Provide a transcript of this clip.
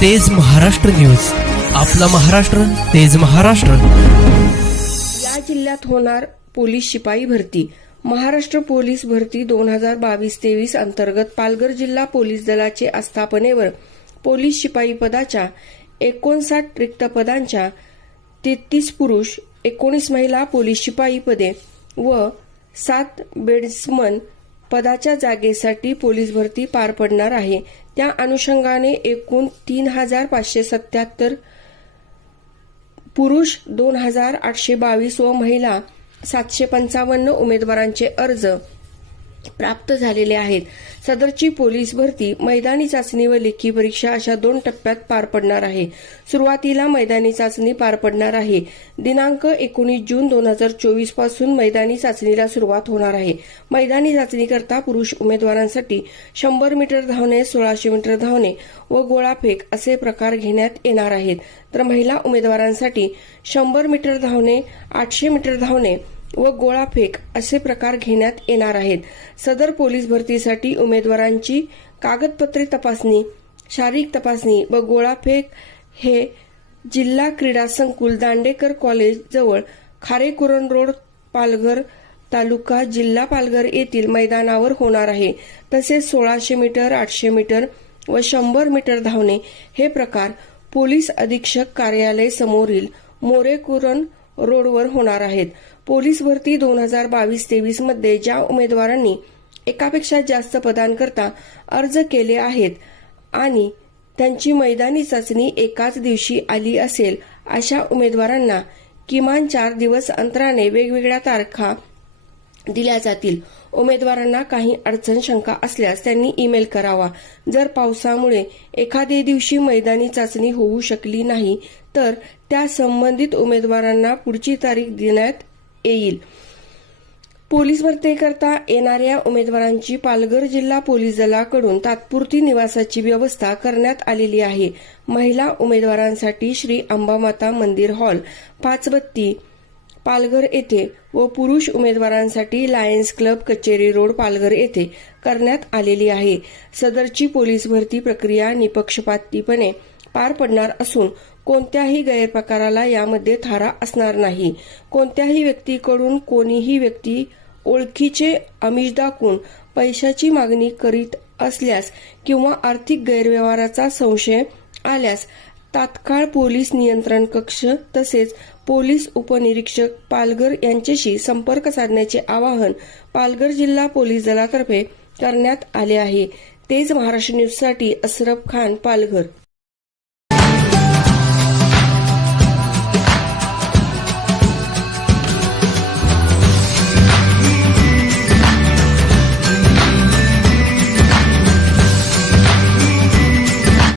तेज महाराष्ट्र न्यूज. आपला महाराष्ट्र तेज महाराष्ट्र. या जिल्ह्यात होणार पोलीस शिपाई भरती. महाराष्ट्र पोलीस भरती दोन हजार बावीस तेवीस अंतर्गत पालघर जिल्हा पोलीस दलाचे आस्थापनेवर पोलीस शिपाई पदाच्या एकोणसाठ रिक्त पदांच्या तेहतीस पुरुष एकोणीस महिला पोलीस शिपाई पदे व सात बेड्समन पदाच्या जागेसाठी पोलीस भरती पार पडणार आहे. त्या अनुषंगाने एकूण तीन हजार पाचशे सत्याहत्तर पुरुष दोन हजार आठशे बावीस व महिला सातशे पंचावन्न उमेदवारांचे अर्ज प्राप्त झालेले आहेत. सदरची पोलीस भरती मैदानी चाचणी व लेखी परीक्षा अशा दोन टप्प्यात पार पडणार आहे. सुरुवातीला मैदानी चाचणी पार पडणार आहे. दिनांक एकोणीस जून दोन हजार चोवीसपासून मैदानी चाचणीला सुरुवात होणार आहे. मैदानी चाचणीकरता पुरुष उमेदवारांसाठी शंभर मीटर धावणे सोळाशे मीटर धावणे व गोळाफेक असे प्रकार घेण्यात येणार आहेत. तर महिला उमेदवारांसाठी शंभर मीटर धावणे आठशे मीटर धावणे व गोळाफेक असे प्रकार घेण्यात येणार आहेत. सदर पोलीस भरतीसाठी उमेदवारांची कागदपत्रे तपासणी शारीरिक तपासणी व गोळाफेक हे जिल्हा क्रीडा संकुल दांडेकर कॉलेज जवळ खारेकुरण रोड पालघर तालुका जिल्हा पालघर येथील मैदानावर होणार आहे. तसेच सोळाशे मीटर आठशे मीटर व शंभर मीटर धावणे हे प्रकार पोलीस अधीक्षक कार्यालय समोरील मोरेकुरण रोडवर होणार आहेत. पोलीस भरती दोन हजार बावीस तेवीसमध्ये ज्या उमेदवारांनी एकापेक्षा जास्त पदांकरता अर्ज केले आहेत आणि त्यांची मैदानी चाचणी एकाच दिवशी आली असेल अशा उमेदवारांना किमान चार दिवस अंतराने वेगवेगळ्या तारखा दिल्या जातील. उमेदवारांना काही अडचण शंका असल्यास त्यांनी ईमेल करावा. जर पावसामुळे एखादे दिवशी मैदानी चाचणी होऊ शकली नाही तर त्या संबंधित उमेदवारांना पुढची तारीख देण्यात येईल. पोलीस भरतीकरता येणाऱ्या उमेदवारांची पालघर जिल्हा पोलीस दलाकडून तात्पुरती निवासाची व्यवस्था करण्यात आलेली आहे. महिला उमेदवारांसाठी श्री अंबामाता मंदिर हॉल पाचबत्ती पालघर येथे व पुरुष उमेदवारांसाठी lions club Kacheri road Palghar येथे करण्यात आलेली आहे. सदरची पोलीस भरती प्रक्रिया निपक्षपातीपणे पार पडणार असून कोणत्याही गैरप्रकाराला यामध्ये थारा असणार नाही. कोणत्याही व्यक्तीकडून कोणीही व्यक्ती ओळखीचे आमिष दाखवून पैशाची मागणी करीत असल्यास किंवा आर्थिक गैरव्यवहाराचा संशय आल्यास तात्काळ पोलीस नियंत्रण कक्ष तसेच पोलीस उपनिरीक्षक पालघर यांच्याशी संपर्क साधण्याचे आवाहन पालघर जिल्हा पोलीस दलातर्फे करण्यात आले आहे. तेच महाराष्ट्र न्यूजसाठी असरफ खान पालघर.